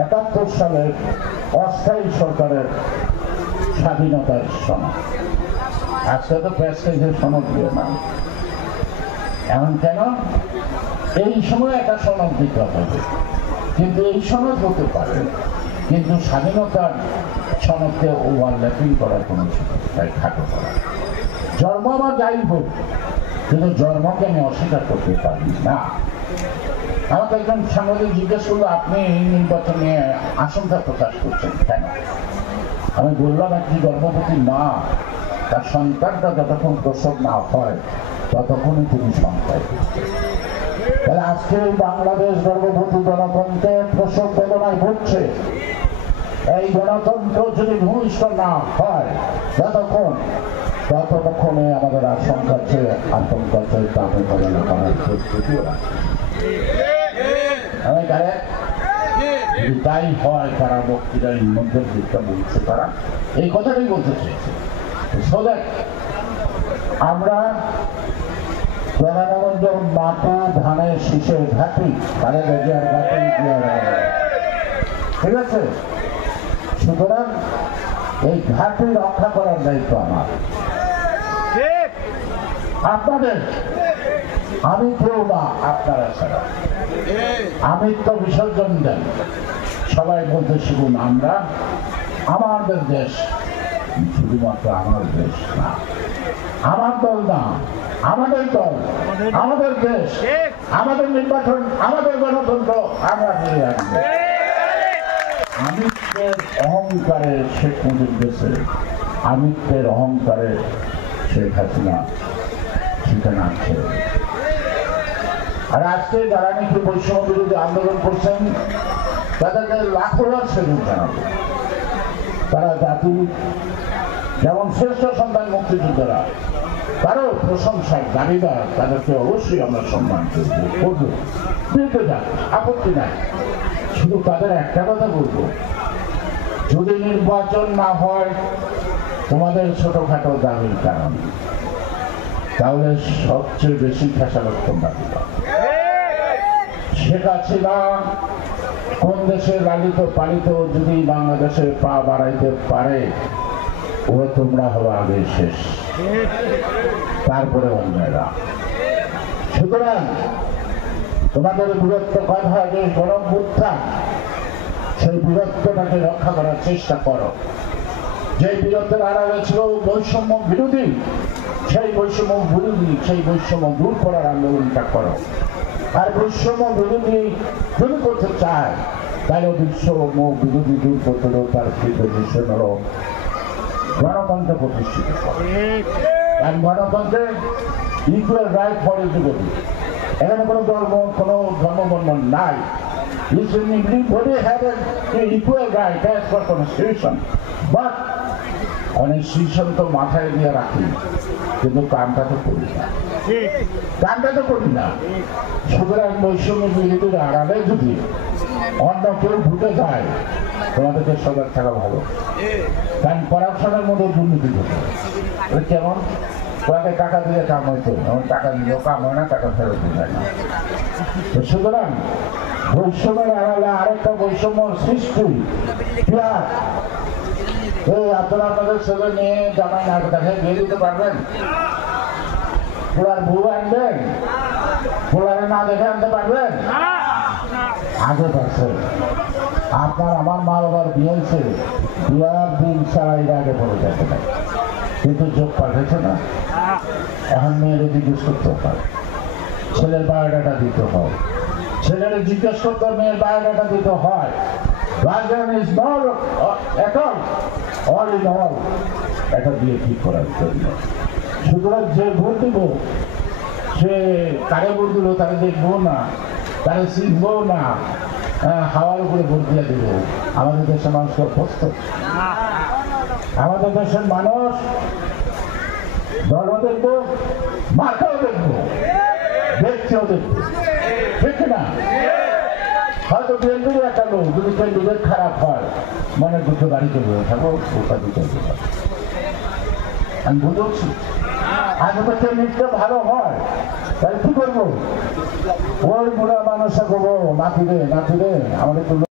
71 সালের অস্থায়ী সরকারের স্বাধীনতার সনদ। আজকে তো প্রেসিডেন্টের সনদ দিয়ে না, এমন কেন? এই সময় একটা সনদ দিতে হবে, কিন্তু এই সনদ হতে পারে, কিন্তু স্বাধীনতার সনদকে ওভারল্যাপিং করার কোনো খাটো করা। জন্ম আমার যাই হোক, কিন্তু জন্মকে আমি অস্বীকার করতে পারি না। আমাকে একজন সাংবাদিক জিজ্ঞেস করলো, আপনি এই নির্বাচন নিয়ে আশঙ্কা প্রকাশ করছেন কেন? আমি বললাম, একটি গর্ভবতী মা তার সন্তানটা যতক্ষণ প্রসব না হয় ততক্ষণই তিনি সন্তান। তাহলে আজকে বাংলাদেশ গর্ভবতী গণতন্ত্রের প্রসব বেদনায় ভুগছে। এই গণতন্ত্র যদি ভূমিষ্ঠ না হয় ততক্ষণে আমাদের আশঙ্কা চেয়ে আতঙ্কা চেয়ে তাপে মোকাবেলা করার প্রস্তুতিও রাখে। যদি তাই হয়, তারা বক্তৃতার মধ্যে দিকটা বলছে, তারা এই কথাটাই বলতে চেয়েছে। আমরা মাটি ধানের শীষের ঘাটি, তারা বেজার ঘাটি, ঠিক আছে? সুতরাং এই ঘাটি রক্ষা করার দায়িত্ব আমার, আপনাদের। আমি কেউ না, আপনারা ছাড়া। আমিত্ব বিসর্জন দেন, সবাই বলতে শিখুন, আমরা আমাদের দেশ, শুধুমাত্র আমার দেশ না, আমার দল না, আমাদের দল, আমাদের দেশ, আমাদের নির্বাচন, আমাদের গণতন্ত্র আমরা ফিরে আসবো। আমিত্বের অহংকারে শেখ মুজিব দেশে, আমিত্বের অহংকারে শেখ হাসিনা সেখানে আছে। আর আজকে যারা নাকি বৈষম্য বিরোধী আন্দোলন করছেন, তাদেরকে লাখো লাখ সেদিন জানাবো। তারা জাতি যেমন শ্রেষ্ঠ সন্তান মুক্তিযোদ্ধারা, তারও প্রশংসার দাবিদার, তাদেরকে অবশ্যই আমরা সম্মান করবো, দিতে যাক, আপত্তি নাই। শুধু তাদের একটা কথা বলবো, যদি নির্বাচন না হয় তোমাদের ছোটখাটো দাবির কারণে, তাহলে সবচেয়ে বেশি খেসারত তোমরা দিবা। শেখ হাসিনা কোন দেশে লালিত পালিত যদি বাংলাদেশে পা বাড়াইতে পারে, ও তোমরা হলো আগে শেষ, তারপরে অন্যরা। সুতরাং তোমাদের বীরত্ব কথা যে গণঅভ্যুত্থান, সেই বীরত্বটাকে রক্ষা করার চেষ্টা করো। যে বীরত্বের আড়ালে ছিল বৈষম্য বিরোধী, সেই বৈষম্য বিরোধী, সেই বৈষম্য দূর করার আন্দোলনটা করো। আর বৈষম্য বিরোধী যদি করতে চায়, তাহলে বৈষম্য বিরোধী দূর করতে হলেও তার প্রিপোজিশন হলো গণতন্ত্র প্রতিষ্ঠিত করো। আর গণতন্ত্রে ইকুয়াল রাইট ফর এভরিবডি, এখানে কোনো ধর্ম, কোনো ধর্মবর্ণ নাই। Everybody had an equal right as per constitution, but constitution তো মাথায় দিয়ে রাখি, কিন্তু কামটা তো করি না, কামটা তো করি না। সুতরাং বৈষম্য বিরোধীর আড়ালে যদি অন্য কেউ ঢুকে যায়, তোমাদেরকে সজাগ থাকা ভালো। কারণ করাপশনের মধ্যে দুর্নীতি করবে। কেমন তোমাকে টাকা দিয়ে কাম হইতো, এমন টাকা দিলেও কাম হয় না, টাকা ফেরত দিয়ে যায় না। সুতরাং বৈষম্যের আড়ালে আরেকটা বৈষম্য সৃষ্টি। আপনারা আপনাদের ছেলে নিয়ে জামাই না দেখে বিয়ে দিতে পারবেন? পোলার বউ আনবেন? পোলারে না দেখে আনতে পারবেন? আগে পারছেন। আপনার আমার মা বাবার বিয়ে হয়েছে, বিয়ার দিন ছাড়াই আগে পড়ে যাবে না, কিন্তু যোগ পাঠাচ্ছে না। এখন মেয়ের জিজ্ঞেস করতে হয়, ছেলের বায়োডাটা দিতে হয়, ছেলের জিজ্ঞেস করতে মেয়ের বায়োডাটা দিতে হয়। এটা দিয়ে ঠিক করার জন্য। সুতরাং যে ভোট দিব, সে কারে ভোট দিল তাকে দেখবো না, তাকে শিখবো না, হাওয়ার উপরে ভোট দিয়ে দিব। আমাদের দেশের মানুষকে অভ্যস্ত। আমাদের দেশের মানুষ ধর্ম দেখবো, মাথাও দেখবো, দেখছেও দেখবো, ঠিক না? হয়তো বিএনপির একটা লোক যদি ক্যান্ডিডেট খারাপ হয়, মনের দুঃখে বাড়িতে বসে থাকো, ওটা দিতে আমি বুঝছি। আর যদি ক্যান্ডিডেটটা ভালো হয়, তাহলে কি করবো? ওই বুড়া মানুষটা করবো, নাতি রে নাতি রে আমাদের